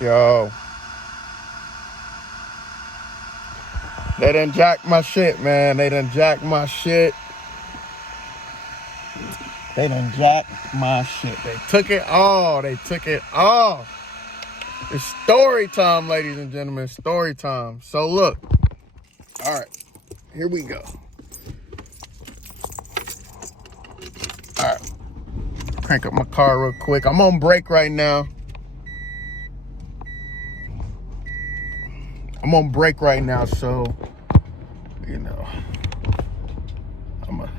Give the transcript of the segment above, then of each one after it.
Yo, they done jacked my shit, man. They done jacked my shit. They done jacked my shit. They took it all. They took it all. It's story time, ladies and gentlemen. Story time. So look. All right. Here we go. All right. Crank up my car real quick. I'm on break right now. So, you know,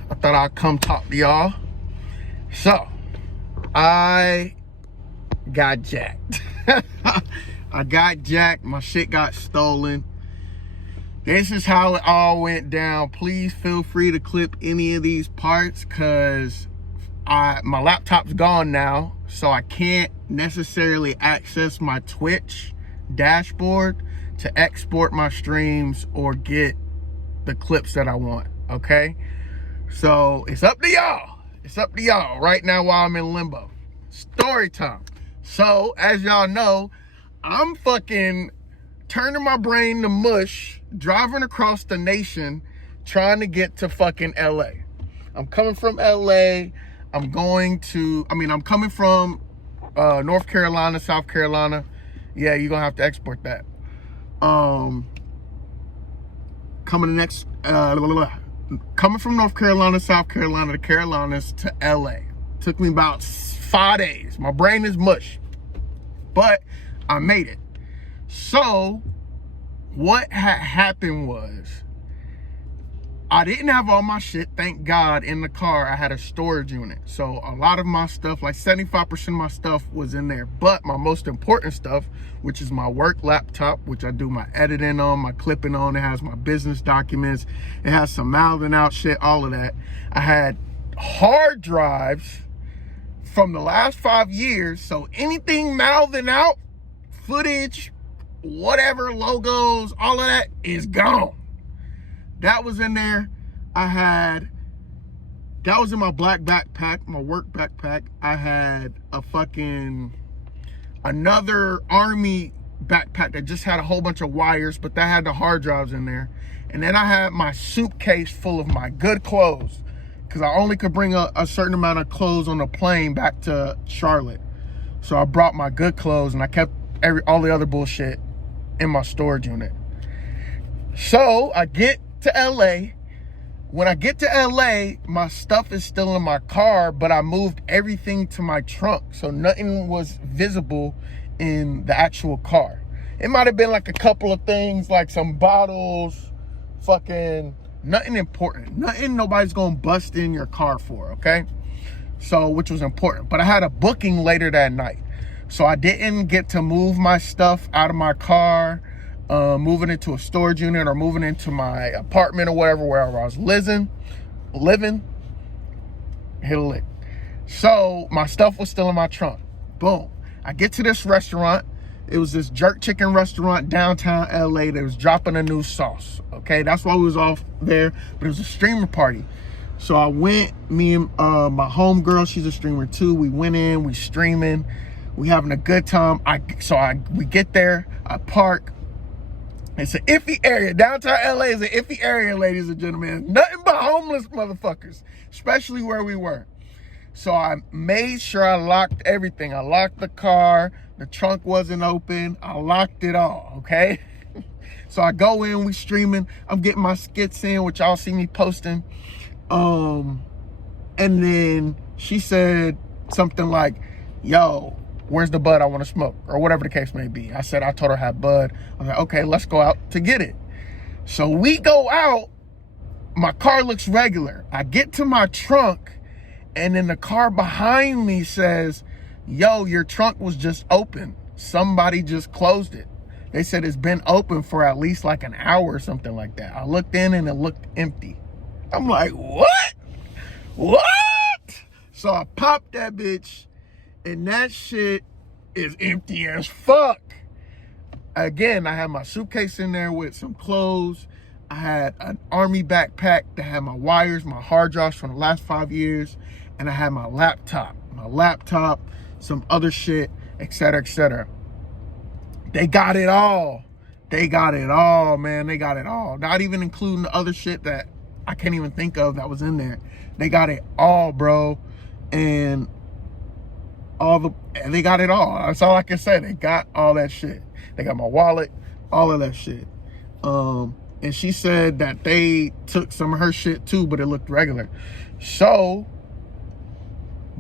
I thought I'd come talk to y'all. So, I got jacked. I got jacked. My shit got stolen. This is how it all went down. Please feel free to clip any of these parts because my laptop's gone now, so I can't necessarily access my Twitch dashboard to export my streams or get the clips that I want, okay? So it's up to y'all. It's up to y'all right now while I'm in limbo. Story time. So, as y'all know, I'm fucking turning my brain to mush, driving across the nation, trying to get to fucking LA. I'm coming from LA. I'm coming from North Carolina, South Carolina. Yeah, you're gonna have to export that. Coming from North Carolina, South Carolina, the Carolinas to LA. Took me about 5 days. My brain is mush, but I made it. So what had happened was I didn't have all my shit, thank God, in the car. I had a storage unit. So a lot of my stuff, like 75% of my stuff was in there. But my most important stuff, which is my work laptop, which I do my editing on, my clipping on, it has my business documents, it has some mouthing out shit, all of that. I had hard drives from the last 5 years. So anything mouthing out, footage, whatever, logos, all of that is gone. That was in there. That was in my black backpack, my work backpack. I had another army backpack that just had a whole bunch of wires, but that had the hard drives in there. And then I had my suitcase full of my good clothes, because I only could bring a certain amount of clothes on the plane back to Charlotte. So I brought my good clothes and I kept all the other bullshit in my storage unit. So I get to LA. When I get to LA, my stuff is still in my car, but I moved everything to my trunk, so nothing was visible in the actual car. It might have been like a couple of things, like some bottles, nothing important, nothing nobody's gonna bust in your car for, okay? So, which was important, but I had a booking later that night, so I didn't get to move my stuff out of my car, moving into a storage unit or moving into my apartment or wherever I was living, hit a lick. So my stuff was still in my trunk. Boom. I get to this restaurant. It was this jerk chicken restaurant downtown LA that was dropping a new sauce. Okay, that's why we was off there, but it was a streamer party. So I went, me and my homegirl, she's a streamer too. We went in, we streaming, we having a good time. We get there, I park. It's an iffy area. Downtown LA is an iffy area, ladies and gentlemen. Nothing but homeless motherfuckers, especially where we were. So I made sure I locked everything. I locked the car. The trunk wasn't open. I locked it all, okay? So I go in, we streaming. I'm getting my skits in, which y'all see me posting. And then she said something like, yo, where's the bud I want to smoke? Or whatever the case may be. I told her I had bud. I was like, okay, let's go out to get it. So we go out. My car looks regular. I get to my trunk, and then the car behind me says, yo, your trunk was just open. Somebody just closed it. They said it's been open for at least like an hour or something like that. I looked in and it looked empty. I'm like, what? So I popped that bitch, and that shit is empty as fuck. Again, I had my suitcase in there with some clothes. I had an army backpack that had my wires, my hard drives from the last 5 years, and I had my laptop, some other shit, etc., etc. They got it all. They got it all, man. They got it all. Not even including the other shit that I can't even think of that was in there. They got it all, bro. And they got it all. That's all I can say. They got all that shit. They got my wallet, all of that shit. And she said that they took some of her shit too, but it looked regular. So,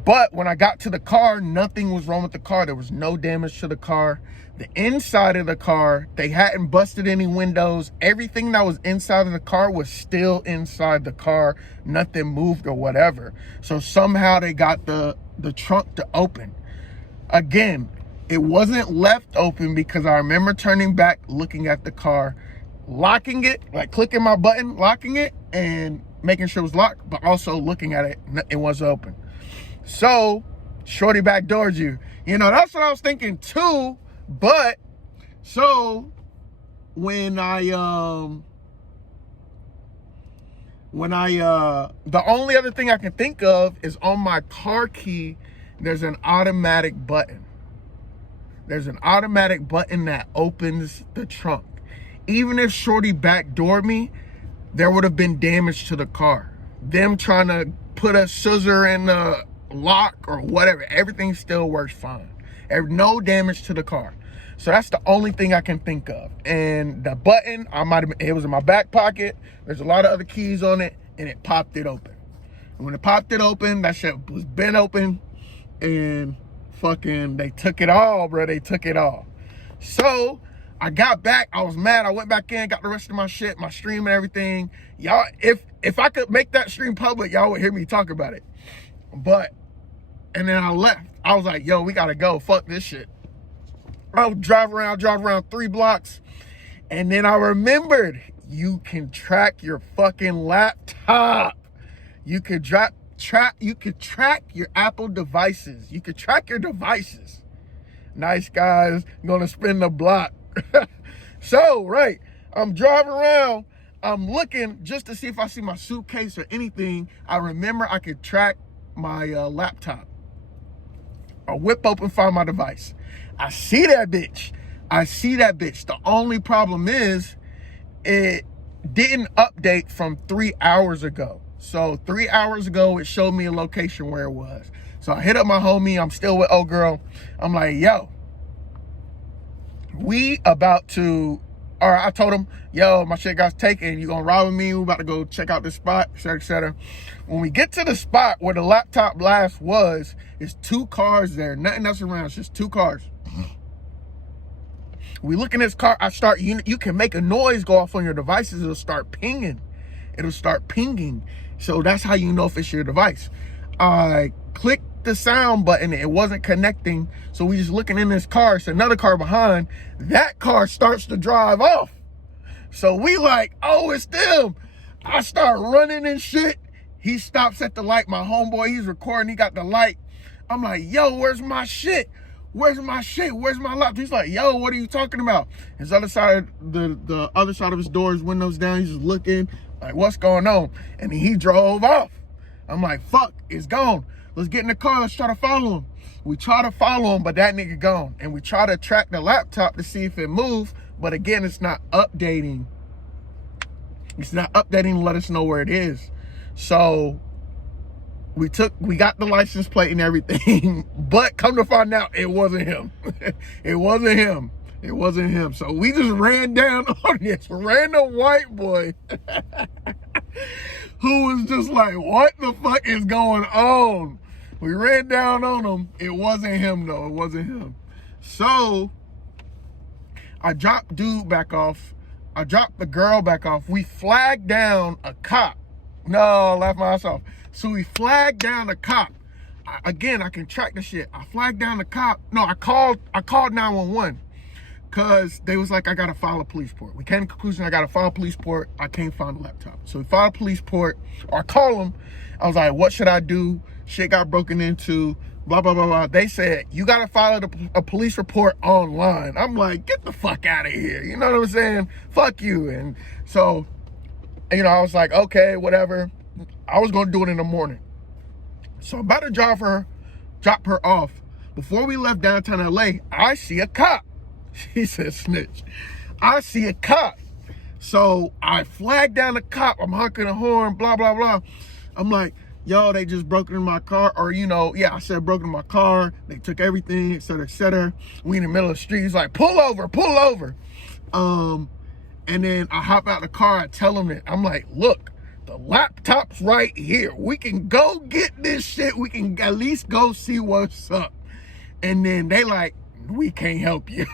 but when I got to the car, nothing was wrong with the car. There was no damage to the car. The inside of the car, they hadn't busted any windows. Everything that was inside of the car was still inside the car. Nothing moved or whatever. So somehow they got the trunk to open. Again, it wasn't left open because I remember turning back, looking at the car, locking it, like clicking my button, locking it, and making sure it was locked, but also looking at it, it wasn't open. So, shorty backdoored you. You know, that's what I was thinking too. But, so, when I, the only other thing I can think of is on my car key, there's an automatic button. There's an automatic button that opens the trunk. Even if shorty backdoored me, there would have been damage to the car. Them trying to put a scissor in the lock or whatever, everything still works fine. No damage to the car. So that's the only thing I can think of. And the button, it was in my back pocket. There's a lot of other keys on it, and it popped it open. And when it popped it open, that shit was bent open, and fucking, they took it all, bro. They took it all. So I got back, I was mad. I went back in, got the rest of my shit, my stream and everything. Y'all, if I could make that stream public, y'all would hear me talk about it. But, and then I left. I was like, yo, we gotta go. Fuck this shit. I would drive around 3 blocks. And then I remembered, you can track your fucking laptop. You could track your Apple devices. You could track your devices. Nice guys, gonna spin the block. So, right, I'm driving around. I'm looking just to see if I see my suitcase or anything. I remember I could track my laptop. I whip open, find my device. I see that bitch. The only problem is it didn't update from 3 hours ago. So 3 hours ago, it showed me a location where it was. So I hit up my homie. I'm still with old girl. I'm like, yo, I told him, yo, my shit got taken. You gonna ride with me? We about to go check out this spot, et cetera, et cetera. When we get to the spot where the laptop blast was, it's 2 cars there. Nothing else around. It's just 2 cars. We look in this car. You can make a noise go off on your devices. It'll start pinging. So that's how you know if it's your device. I clicked the sound button. It wasn't connecting. So we just looking in this car. It's another car behind. That car starts to drive off. So we like, oh, it's them. I start running and shit. He stops at the light. My homeboy, he's recording. He got the light. I'm like, yo, where's my shit? Where's my laptop? He's like, yo, what are you talking about? His other side, the other side of his door, his windows down. He's just looking like, what's going on? And he drove off. I'm like, fuck, it's gone. Let's get in the car. Let's try to follow him. We try to follow him, but that nigga gone. And we try to track the laptop to see if it moved. But again, it's not updating. It's not updating to let us know where it is. So we got the license plate and everything, but come to find out, it wasn't him. It wasn't him. So we just ran down on this random white boy who was just like, what the fuck is going on? We ran down on him. It wasn't him though. It wasn't him. So I dropped dude back off. I dropped the girl back off. We flagged down a cop. No, I laughed my ass off. So we flagged down a cop. Again, I can track the shit. I flagged down the cop. No, I called 911 because they was like, I gotta file a police report. We came to the conclusion I gotta file a police report. I can't find the laptop. So we filed a police report, or I call them. I was like, what should I do? Shit got broken into, blah, blah, blah, blah. They said, you gotta file a police report online. I'm like, get the fuck out of here. You know what I'm saying? Fuck you. And so, you know, I was like, okay, whatever. I was gonna do it in the morning. So I'm about to drop her off. Before we left downtown LA, I see a cop. She said snitch. I see a cop. So I flag down the cop. I'm honking the horn, blah, blah, blah. I'm like, yo, they just broke into my car. Or, I said broke into my car. They took everything, et cetera, et cetera. We in the middle of the street. He's like, pull over, pull over. And then I hop out the car. I tell him that. I'm like, look, the laptop's right here. We can go get this shit. We can at least go see what's up. And then they like, we can't help you.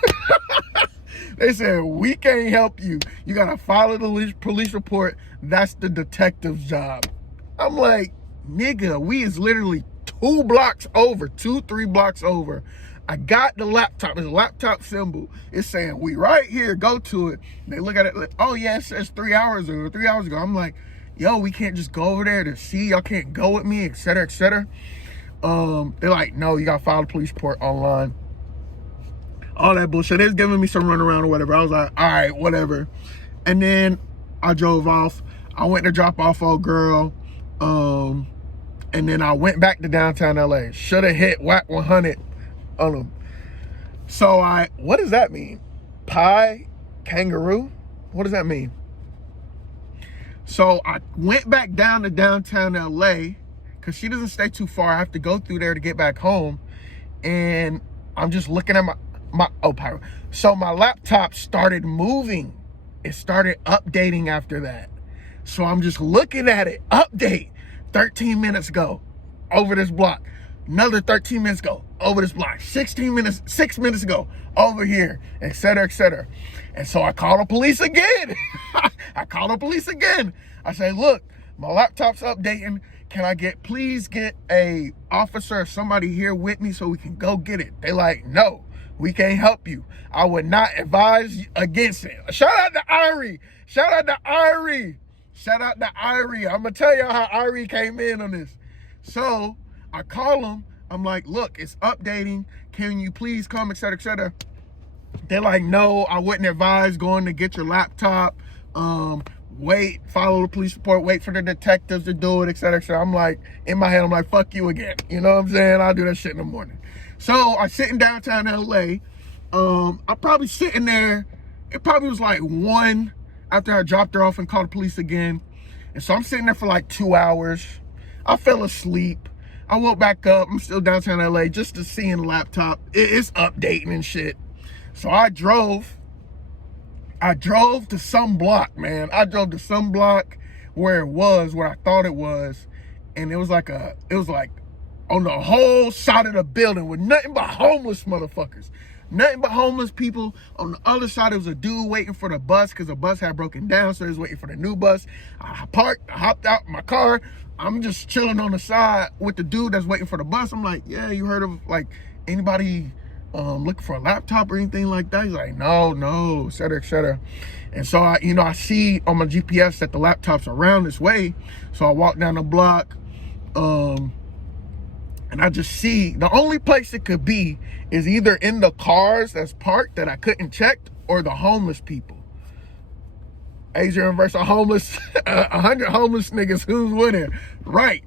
They said, we can't help you. You got to file the police report. That's the detective's job. I'm like, nigga, we is literally 3 blocks over. I got the laptop. There's a laptop symbol. It's saying, we right here. Go to it. They look at it. Like, oh, yeah, it says 3 hours ago. 3 hours ago. I'm like, yo, we can't just go over there to see. Y'all can't go with me, et cetera, et cetera. They're like, no, you got to file the police report online. All that bullshit. They was giving me some runaround or whatever. I was like, all right, whatever. And then I drove off. I went to drop off old girl. And then I went back to downtown LA. Should have hit whack 100 on them. So what does that mean? Pie? Kangaroo? What does that mean? So I went back down to downtown LA because she doesn't stay too far. I have to go through there to get back home. And I'm just looking at so my laptop started moving. It started updating after that. So I'm just looking at it. Update. 13 minutes ago, over this block. Another 13 minutes ago, over this block. 6 minutes ago, over here, et cetera, et cetera. And so I call the police again. I say, look, my laptop's updating. Can I please get a officer or somebody here with me so we can go get it? They like, no, we can't help you. I would not advise against it. Shout out to Irie. I'm going to tell y'all how Irie came in on this. So I call them. I'm like, look, it's updating. Can you please come, et cetera, et cetera. They're like, no, I wouldn't advise going to get your laptop. Wait, follow the police report, wait for the detectives to do it, et cetera, et cetera. I'm like, in my head, I'm like, fuck you again. You know what I'm saying? I'll do that shit in the morning. So I sit in downtown LA. I'm probably sitting there. It probably was like 1 after I dropped her off and called the police again. And so I'm sitting there for like 2 hours. I fell asleep. I woke back up. I'm still downtown LA just to see in the laptop. It's updating and shit. So I drove to some block, man. I drove to some block where I thought it was. And it was like on the whole side of the building with nothing but homeless motherfuckers. Nothing but homeless people. On the other side, there was a dude waiting for the bus because the bus had broken down, so he was waiting for the new bus. I hopped out my car. I'm just chilling on the side with the dude that's waiting for the bus. I'm like, yeah, you heard of like anybody looking for a laptop or anything like that? He's like, no, et cetera, et cetera. And so I see on my GPS that the laptop's around this way. So I walk down the block, and I just see the only place it could be is either in the cars that's parked that I couldn't check or the homeless people. Adrian versus homeless, 100 homeless niggas, who's winning? Right.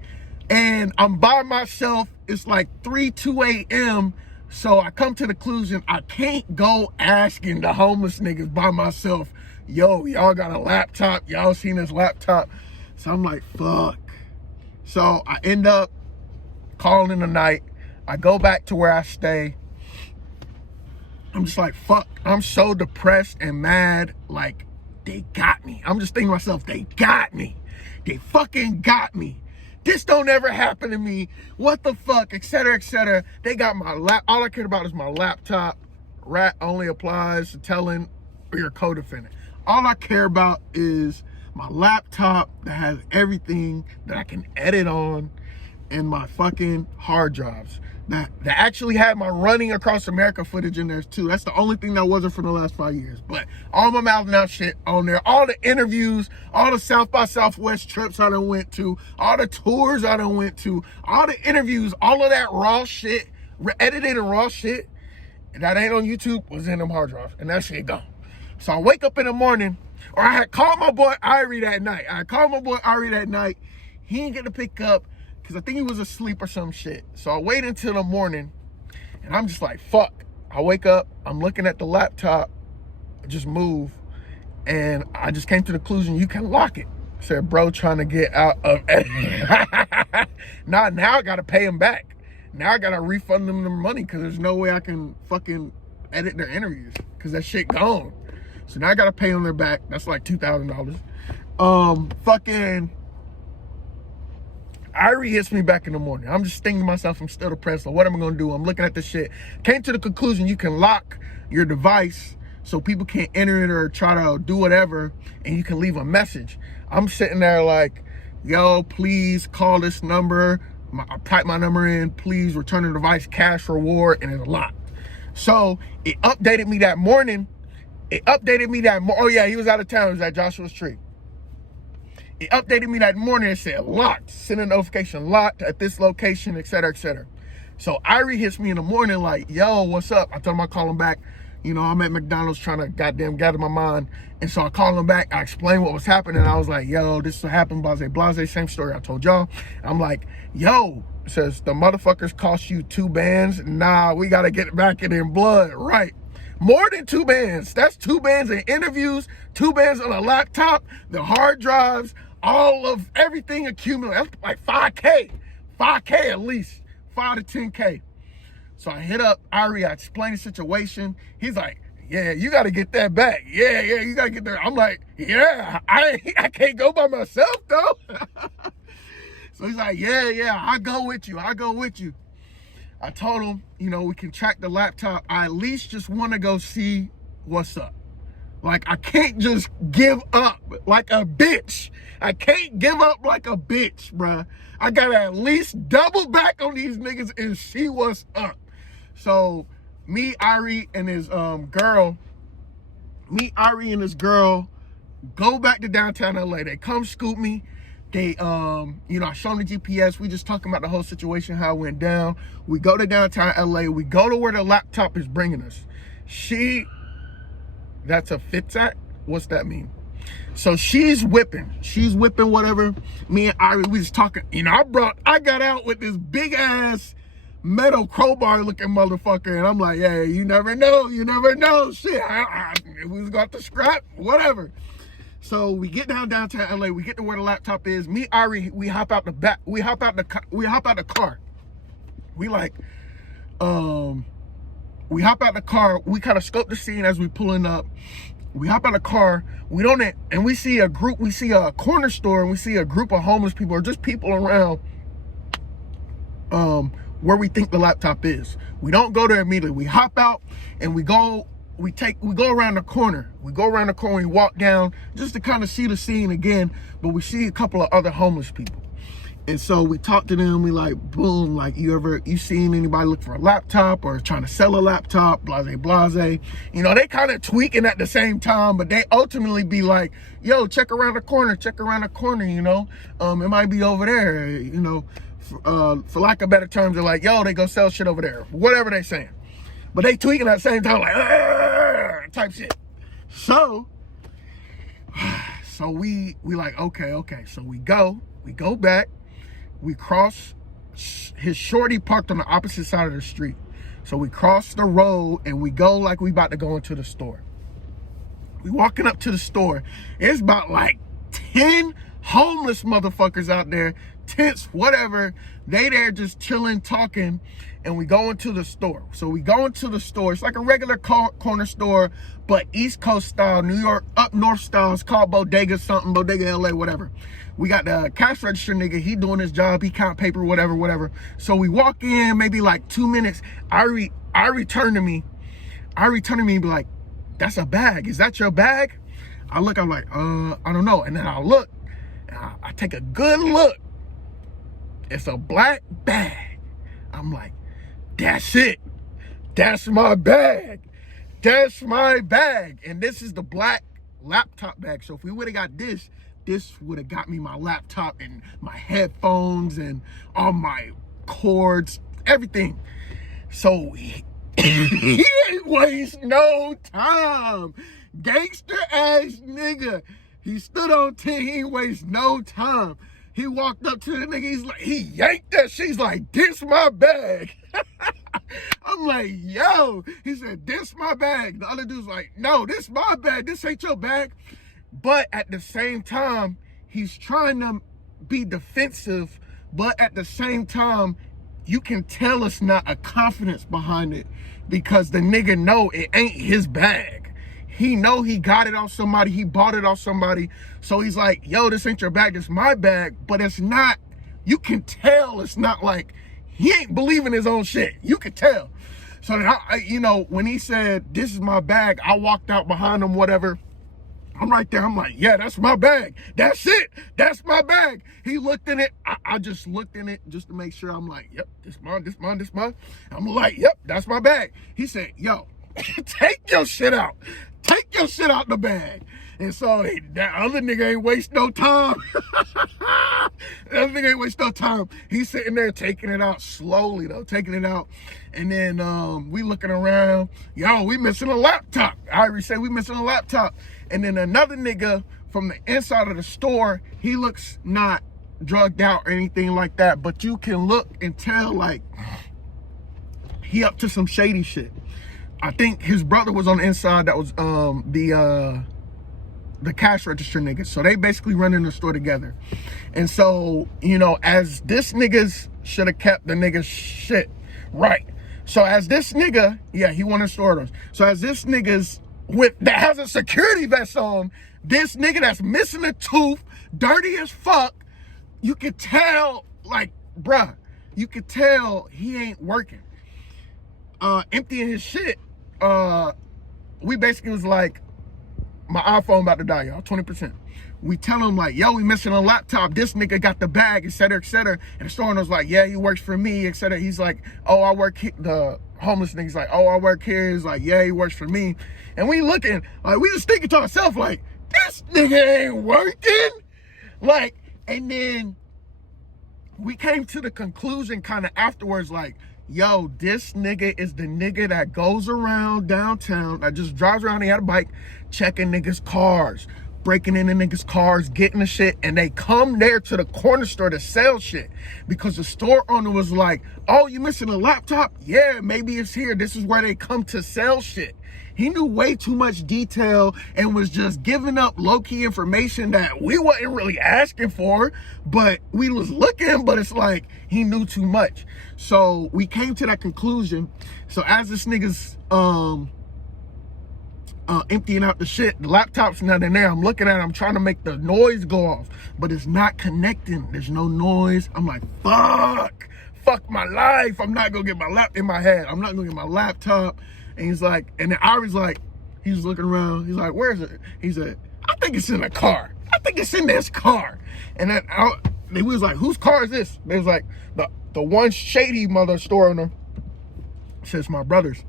And I'm by myself. It's like 2 a.m. So I come to the conclusion I can't go asking the homeless niggas by myself, yo, y'all got a laptop? Y'all seen this laptop? So I'm like, fuck. So I end up calling in the night. I go back to where I stay. I'm just like, fuck. I'm so depressed and mad. Like, they got me. I'm just thinking to myself, they got me. They fucking got me. This don't ever happen to me. What the fuck, et cetera, et cetera. They got my all I care about is my laptop. RAT only applies to telling your co-defendant. All I care about is my laptop that has everything that I can edit on, and my fucking hard drives that actually had my Running Across America footage in there too. That's the only thing that wasn't for the last 5 years. But all my mouth and out shit on there, all the interviews, all the South by Southwest trips I done went to, all the tours I done went to, all the interviews, all of that raw shit, edited and raw shit that ain't on YouTube was in them hard drives, and that shit gone. So I wake up in the morning, or I had called my boy Irie that night. He didn't get to pick up because I think he was asleep or some shit. So I wait until the morning, and I'm just like, fuck. I wake up, I'm looking at the laptop, just move, and I just came to the conclusion you can lock it. I said, bro, trying to get out of now I gotta pay him back. Now I gotta refund them the money because there's no way I can fucking edit their interviews because that shit gone. So now I gotta pay them their back. That's like $2,000. Fucking Irie hits me back in the morning. I'm just thinking to myself, I'm still depressed. So what am I gonna do? I'm looking at this shit. Came to the conclusion you can lock your device so people can't enter it or try to do whatever, and you can leave a message. I'm sitting there like, yo, please call this number. I type my number in, please return the device, cash reward, and it's locked. So it updated me that morning. Oh yeah, he was out of town. He was at Joshua's Tree. It updated me that morning and said locked, send a notification, locked at this location, et cetera, et cetera. So Irie hits me in the morning like, yo, what's up? I told him I'd call him back. You know, I'm at McDonald's trying to goddamn gather my mind. And so I called him back. I explained what was happening. I was like, yo, this is what happened, blase, same story I told y'all. I'm like, yo, says the motherfuckers cost you 2 bands. Nah, we got to get back in blood. Right. More than 2 bands. That's 2 bands in interviews, 2 bands on a laptop, the hard drives, all of everything accumulated. That's like 5K. 5K at least. 5 to 10K. So I hit up Irie, I explained the situation. He's like, yeah, you got to get that back. Yeah, you got to get there. I'm like, yeah, I can't go by myself, though. So he's like, yeah, I'll go with you. I told him, you know, we can track the laptop. I at least just want to go see what's up. Like, I can't just give up like a bitch. I can't give up like a bitch, bruh. I got to at least double back on these niggas and see what's up. So me, Irie, and his girl go back to downtown LA. They come scoop me. They, you know, I show them the GPS. We just talking about the whole situation, how it went down. We go to downtown LA. We go to where the laptop is bringing us. That's a Fitzat? What's that mean? So she's whipping whatever. Me and Irie, we just talking. You know, I got out with this big ass metal crowbar looking motherfucker, and I'm like, yeah, you never know. Shit, we got the scrap, whatever. So we get downtown LA. We get to where the laptop is. Me, Irie, we hop out the car. We hop out the car. We kind of scope the scene as we pulling up. We hop out the car. And we see a corner store, and we see a group of homeless people or just people around where we think the laptop is. We don't go there immediately. We hop out and we go around the corner. We walk down just to kind of see the scene again, but we see a couple of other homeless people. And so we talk to them. We like, boom, like, you seen anybody look for a laptop or trying to sell a laptop, blase. You know, they kind of tweaking at the same time, but they ultimately be like, yo, check around the corner, you know. It might be over there, you know. For lack of better terms, they're like, yo, they go sell shit over there. Whatever they saying. But they tweaking at the same time, like, type shit. So we like, okay. So we go back. We cross. His shorty parked on the opposite side of the street. So we cross the road and we go like we about to go into the store. We walking up to the store. It's about like 10 homeless motherfuckers out there, tents, whatever. They there just chilling, talking, and we go into the store. So we go into the store. It's like a regular corner store, but East Coast style, New York, up north style. It's called Bodega something, Bodega LA, whatever. We got the cash register nigga. He doing his job. He count paper, whatever. So we walk in, maybe like 2 minutes. Irie turned to me and be like, that's a bag. Is that your bag? I'm like, I don't know. And then I look, and I take a good look. It's a black bag. I'm like, that's it. That's my bag. And this is the black laptop bag. So if we would have got this would have got me my laptop and my headphones and all my cords, everything. So he ain't waste no time. Gangster ass nigga. He stood on 10, he ain't waste no time. He walked up to the nigga, he yanked that shit. He's like, this my bag. I'm like, yo. He said, this my bag. The other dude's like, no, this my bag. This ain't your bag. But at the same time, he's trying to be defensive, but at the same time, you can tell it's not a confidence behind it because the nigga know it ain't his bag. He know he got it off somebody, he bought it off somebody. So he's like, yo, this ain't your bag, it's my bag. But it's not, you can tell it's not like, he ain't believing his own shit. You can tell. So then you know, when he said, this is my bag, I walked out behind him, whatever. I'm right there. I'm like, yeah, that's my bag. That's it. That's my bag. He looked in it. I just looked in it just to make sure. I'm like, yep, this mine, this mine, this mine. I'm like, yep, that's my bag. He said, yo, take your shit out. Take your shit out the bag. And so that other nigga ain't waste no time. That other nigga ain't waste no time. He's sitting there taking it out slowly though, taking it out. And then we looking around. Yo, we missing a laptop. I already said we missing a laptop. And then another nigga from the inside of the store, he looks not drugged out or anything like that, but you can look and tell like he up to some shady shit. I think his brother was on the inside. That was the cash register niggas. So they basically running the store together. And so, you know, as this niggas should have kept the niggas shit right. So as this nigga, yeah, he wanted store those. So as this niggas that has a security vest on, this nigga that's missing a tooth, dirty as fuck, you could tell, like, bruh, you could tell he ain't working. Emptying his shit, we basically was like, my iPhone about to die, y'all, 20%. We tell him like, yo, we missing a laptop. This nigga got the bag, et cetera, et cetera. And the store owner's like, yeah, he works for me, et cetera. He's like, oh, I work here. The homeless nigga's like, oh, I work here. He's like, yeah, he works for me. And we looking, like, we just thinking to ourselves, like, this nigga ain't working. Like, and then we came to the conclusion kind of afterwards, like, yo, this nigga is the nigga that goes around downtown, that just drives around, he had a bike, checking niggas' cars, breaking into niggas' cars, getting the shit, and they come there to the corner store to sell shit because the store owner was like, oh, you missing a laptop? Yeah, maybe it's here. This is where they come to sell shit. He knew way too much detail and was just giving up low-key information that we wasn't really asking for, but we was looking, but it's like he knew too much. So we came to that conclusion. So as this nigga's emptying out the shit, the laptop's not in there. I'm looking at it, I'm trying to make the noise go off, but it's not connecting. There's no noise. I'm like, fuck my life. I'm not gonna get my laptop in my head. I'm not gonna get my laptop. And he's like, and then Ari's like, he's looking around. He's like, where is it? He said, I think it's in the car. I think it's in this car. And then we was like, whose car is this? They was like, the one shady mother store owner says my brother's.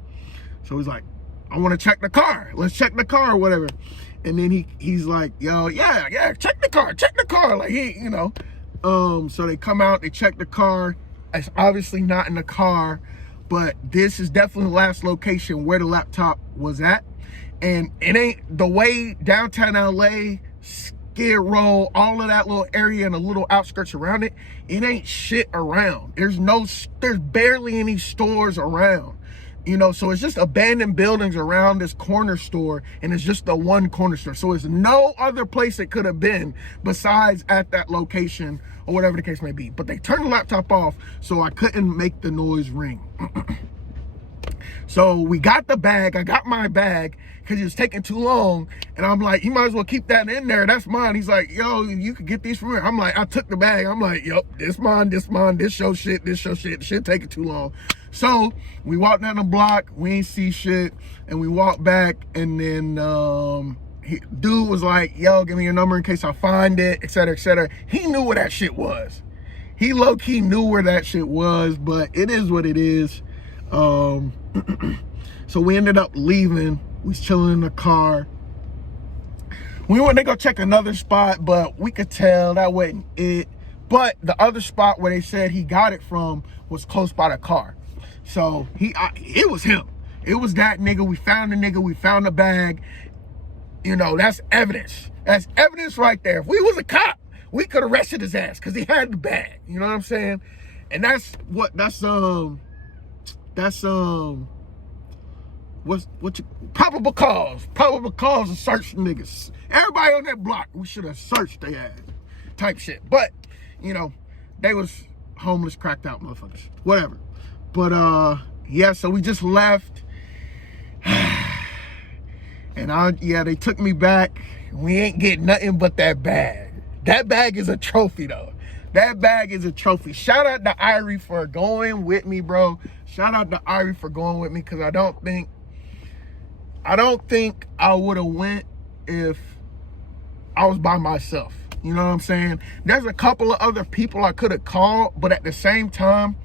So he's like, I want to check the car. Let's check the car or whatever. And then he's like, yo, yeah, check the car. Like he, you know. So they come out, they check the car. It's obviously not in the car, but this is definitely the last location where the laptop was at. And it ain't the way downtown LA, Skid Row, all of that little area and the little outskirts around it, it ain't shit around. There's barely any stores around. You know, so it's just abandoned buildings around this corner store, and it's just the one corner store. So it's no other place it could have been besides at that location or whatever the case may be. But they turned the laptop off, so I couldn't make the noise ring. So we got the bag. I got my bag because it was taking too long. And I'm like, you might as well keep that in there. That's mine. He's like, yo, you could get these from here. I'm like, I took the bag. I'm like, yep, this mine, this show shit, this show shit. Shit taking too long. So we walked down the block. We ain't see shit. And we walked back. And then dude was like, yo, give me your number in case I find it, et cetera, et cetera. He knew where that shit was. He low-key knew where that shit was, but it is what it is. So we ended up leaving. We was chilling in the car. We went to go check another spot, but we could tell that wasn't it. But the other spot where they said he got it from was close by the car. So it was him. It was that nigga. We found the nigga. We found the bag. You know, that's evidence. That's evidence right there. If we was a cop, we could have arrested his ass because he had the bag. You know what I'm saying? And that's That's what you probable cause. Probable cause of search niggas. Everybody on that block, we should have searched their ass. Type shit. But, you know, they was homeless, cracked out motherfuckers. Whatever. But yeah, so we just left. And they took me back. We ain't getting nothing but that bag. That bag is a trophy though. That bag is a trophy. Shout out to Irie for going with me, bro. Shout out to Irie for going with me, because I don't think I would have went if I was by myself. You know what I'm saying? There's a couple of other people I could have called, but at the same time,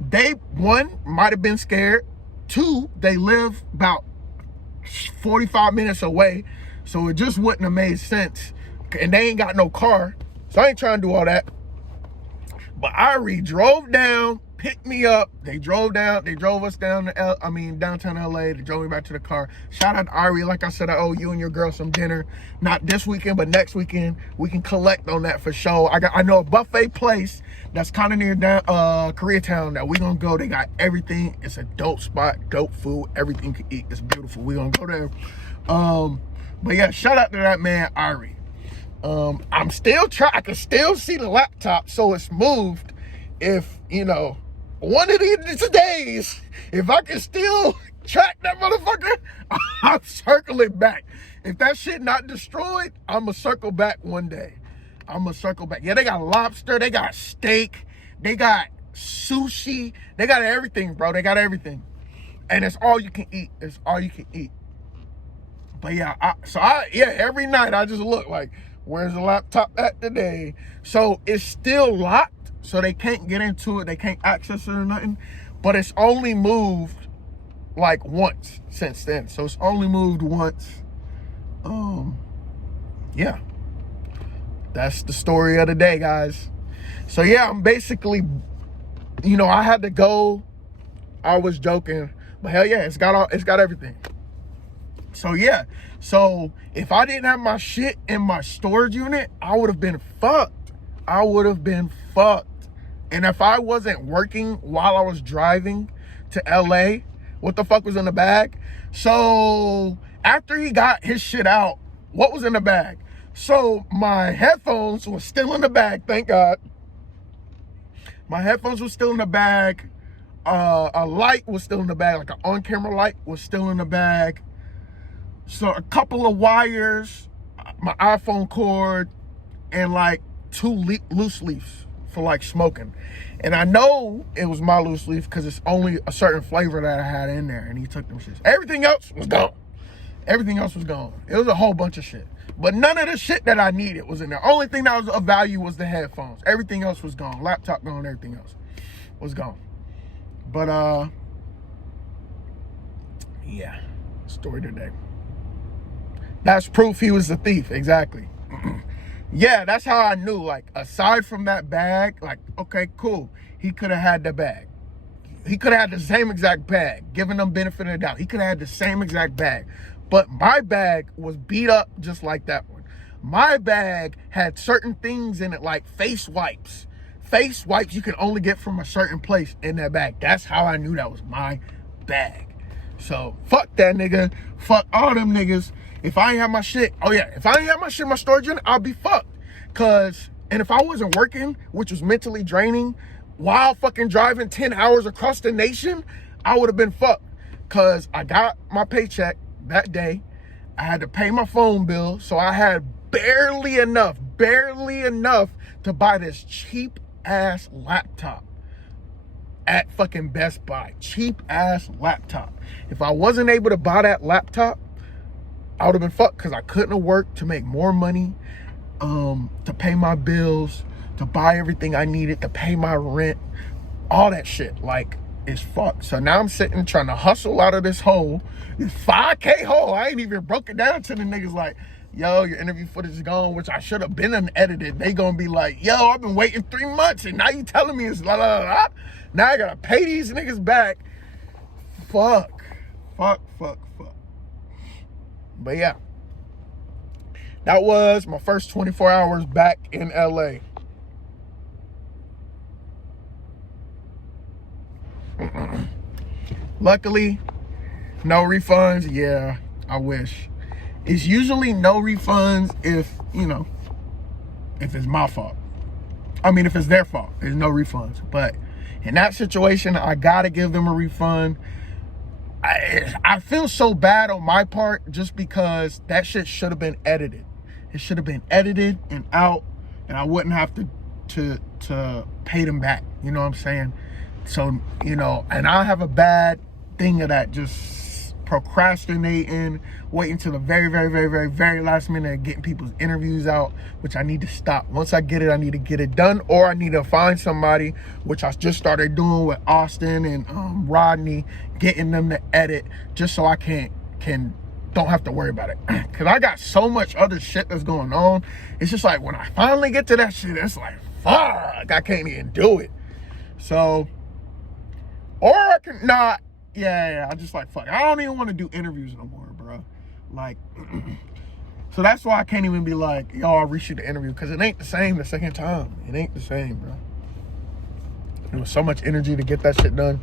they, one, might have been scared. Two, they live about 45 minutes away, so it just wouldn't have made sense. And they ain't got no car, so I ain't trying to do all that. But Irie drove down, picked me up. They drove us down to downtown LA. They drove me back to the car. Shout out to Irie. Like I said, I owe you and your girl some dinner. Not this weekend, but next weekend. We can collect on that for sure. I know a buffet place that's kind of near down Koreatown that we gonna go. They got everything. It's a dope spot, dope food, everything you can eat. It's beautiful. We gonna go there. But yeah, shout out to that man, Irie. I'm still I can still see the laptop, so it's moved. If, you know, one of these days, if I can still track that motherfucker, I'm circling back. If that shit not destroyed, I'ma circle back one day. I'ma circle back. Yeah, they got lobster, they got steak, they got sushi, they got everything, bro. They got everything. And it's all you can eat. It's all you can eat. But yeah, every night I just look like, where's the laptop at today? So it's still locked, so they can't get into it. They can't access it or nothing. But it's only moved like once since then. So it's only moved once. Yeah. That's the story of the day, guys. So yeah, I'm basically, you know, I had to go. I was joking, but hell yeah, it's got everything. So yeah, so if I didn't have my shit in my storage unit, I would have been fucked. I would have been fucked. And if I wasn't working while I was driving to LA, what the fuck was in the bag? So after he got his shit out, what was in the bag? So my headphones were still in the bag, thank God. My headphones were still in the bag. A light was still in the bag, like an on-camera light was still in the bag. So a couple of wires, my iPhone cord, and like 2 loose leaves for like smoking. And I know it was my loose leaf because it's only a certain flavor that I had in there, and he took them shits. Everything else was gone. Everything else was gone. It was a whole bunch of shit. But none of the shit that I needed was in there. Only thing that was of value was the headphones. Everything else was gone. Laptop gone, everything else was gone. But yeah, story today. That's proof he was a thief, exactly. Yeah, that's how I knew, like, aside from that bag, like, okay, cool. He could have had the bag. He could have had the same exact bag, giving them benefit of the doubt. He could have had the same exact bag. But my bag was beat up just like that one. My bag had certain things in it, like face wipes. Face wipes you can only get from a certain place in that bag. That's how I knew that was my bag. So, fuck that nigga. Fuck all them niggas. If I ain't have my shit, if I ain't have my shit in my storage unit, I'll be fucked. And if I wasn't working, which was mentally draining, while fucking driving 10 hours across the nation, I would have been fucked. Cause I got my paycheck that day. I had to pay my phone bill. So I had barely enough to buy this cheap ass laptop at fucking Best Buy. Cheap ass laptop. If I wasn't able to buy that laptop, I would have been fucked, because I couldn't have worked to make more money, to pay my bills, to buy everything I needed, to pay my rent, all that shit. Like, it's fucked. So now I'm sitting trying to hustle out of this hole, this 5K hole. I ain't even broke it down to the niggas like, yo, your interview footage is gone, which I should have been unedited. They gonna be like, yo, I've been waiting 3 months and now you telling me it's la la la la. Now I gotta pay these niggas back. Fuck. But yeah, that was my first 24 hours back in LA. Luckily, no refunds. Yeah, I wish. It's usually no refunds if, you know, if it's my fault. I mean, if it's their fault, there's no refunds. But in that situation, I gotta give them a refund. I feel so bad on my part just because that shit should have been edited. It should have been edited and out, and I wouldn't have to pay them back. You know what I'm saying? So, you know, and I have a bad thing of that, just procrastinating, waiting till the very, very, very, very, very last minute and getting people's interviews out, which I need to stop. Once I get it, I need to get it done, or I need to find somebody, which I just started doing with Austin and Rodney, getting them to edit just so I don't have to worry about it. Because I got so much other shit that's going on. It's just like when I finally get to that shit, it's like, fuck, I can't even do it. So, or I can not. Yeah, I just like, fuck. I don't even want to do interviews no more, bro. Like, so that's why I can't even be like, yo, I'll reshoot the interview, because it ain't the same the second time. It ain't the same, bro. It was so much energy to get that shit done.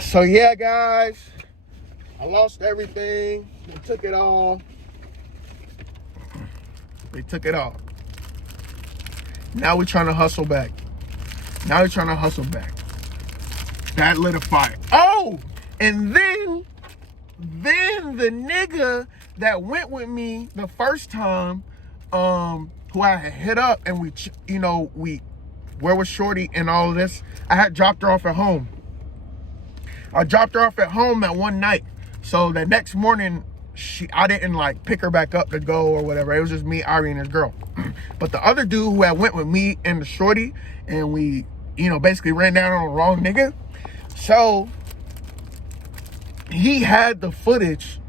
So yeah, guys, I lost everything. They took it all. They took it all. Now we're trying to hustle back. That lit a fire. Oh, and then the nigga that went with me the first time, who I had hit up, and where was Shorty and all of this? I had dropped her off at home. I dropped her off at home that one night. So the next morning, I didn't like pick her back up to go or whatever. It was just me, Ari, and his girl. But the other dude who had went with me and the Shorty, and we, basically ran down on the wrong nigga. So he had the footage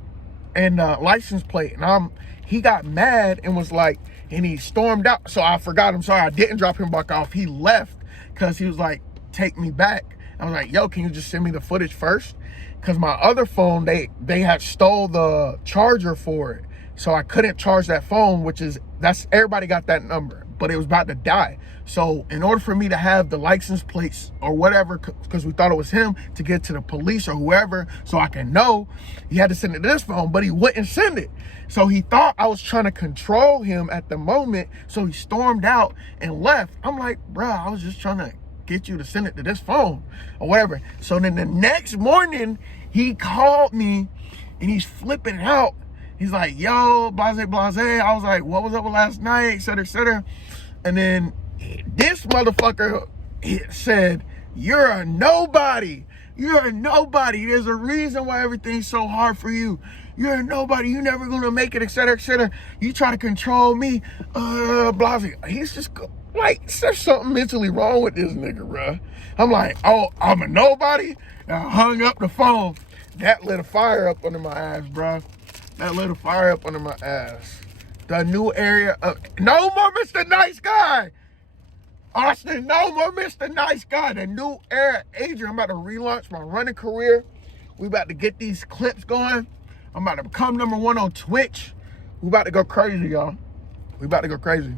and the license plate, and he got mad and was like, and he stormed out. So I forgot. I'm sorry, I didn't drop him back off. He left because he was like, take me back. I was like, yo, can you just send me the footage first? Because my other phone, they had stole the charger for it. So I couldn't charge that phone, that's everybody got that number, but it was about to die. So in order for me to have the license plates or whatever, because we thought it was him, to get to the police or whoever, so I can know, he had to send it to this phone, but he wouldn't send it. So he thought I was trying to control him at the moment. So he stormed out and left. I'm like, bro, I was just trying to get you to send it to this phone or whatever. So then the next morning, he called me and he's flipping out. He's like, yo, blase, blase. I was like, what was up with last night, et cetera, et cetera. And then this motherfucker said, you're a nobody. You're a nobody. There's a reason why everything's so hard for you. You're a nobody. You're never going to make it, et cetera, et cetera. You try to control me, blase. He's just like, there's something mentally wrong with this nigga, bro. I'm like, oh, I'm a nobody? And I hung up the phone. That lit a fire up under my ass, bro. That lit a fire up under my ass. The new area of, no more Mr. Nice Guy. Austin, no more Mr. Nice Guy. The new era, Adrian, I'm about to relaunch my running career. We about to get these clips going. I'm about to become #1 on Twitch. We about to go crazy, y'all. We about to go crazy.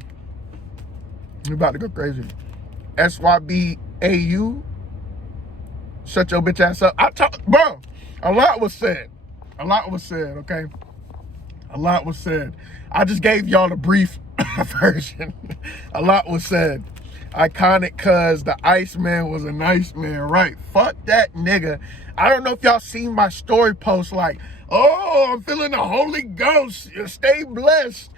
SYBAU. Shut your bitch ass up. Bro, a lot was said, okay? A lot was said. I just gave y'all the brief version. A lot was said. Iconic cuz the Iceman was a nice man, right? Fuck that nigga. I don't know if y'all seen my story post like, oh, I'm feeling the Holy Ghost. Stay blessed.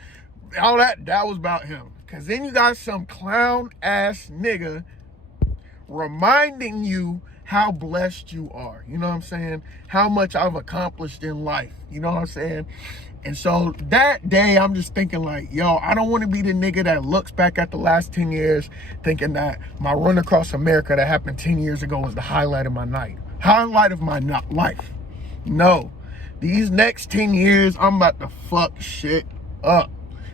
All that was about him. Cause then you got some clown ass nigga reminding you how blessed you are. You know what I'm saying? How much I've accomplished in life. You know what I'm saying? And so that day, I'm just thinking like, yo, I don't want to be the nigga that looks back at the last 10 years thinking that my run across America that happened 10 years ago was the highlight of my life. No. These next 10 years, I'm about to fuck shit up.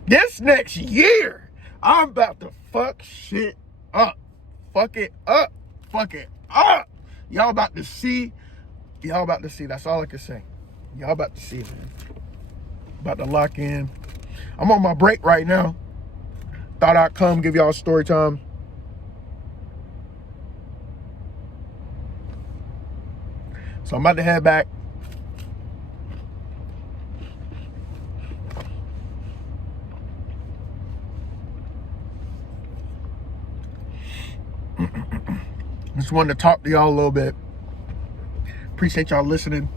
This next year, I'm about to fuck shit up. Fuck it up. Fuck it up. Y'all about to see. That's all I can say. Y'all about to see, man. About to lock in. I'm on my break right now. Thought I'd come give y'all story time. So I'm about to head back. Just wanted to talk to y'all a little bit. Appreciate y'all listening.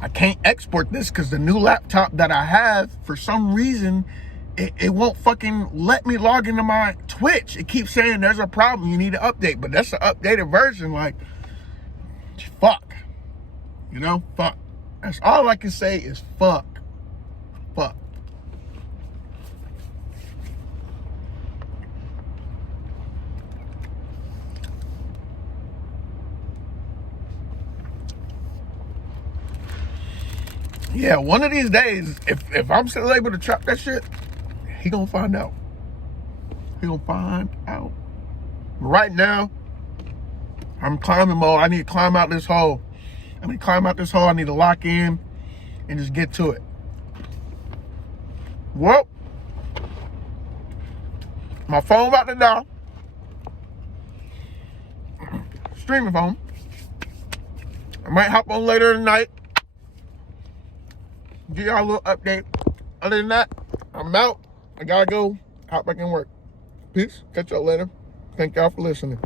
I can't export this because the new laptop that I have, for some reason, it won't fucking let me log into my Twitch. It keeps saying there's a problem, you need to update. But that's the updated version. Like, fuck. You know, fuck. That's all I can say is fuck. Fuck. Yeah, one of these days, if I'm still able to trap that shit, he gonna find out. He gonna find out. Right now, I'm climbing mode. I need to climb out this hole. I need to lock in and just get to it. Well, my phone about to die. Streaming phone. I might hop on later tonight. Give y'all a little update. Other than that, I'm out. I gotta go. Hop back in work. Peace. Catch y'all later. Thank y'all for listening.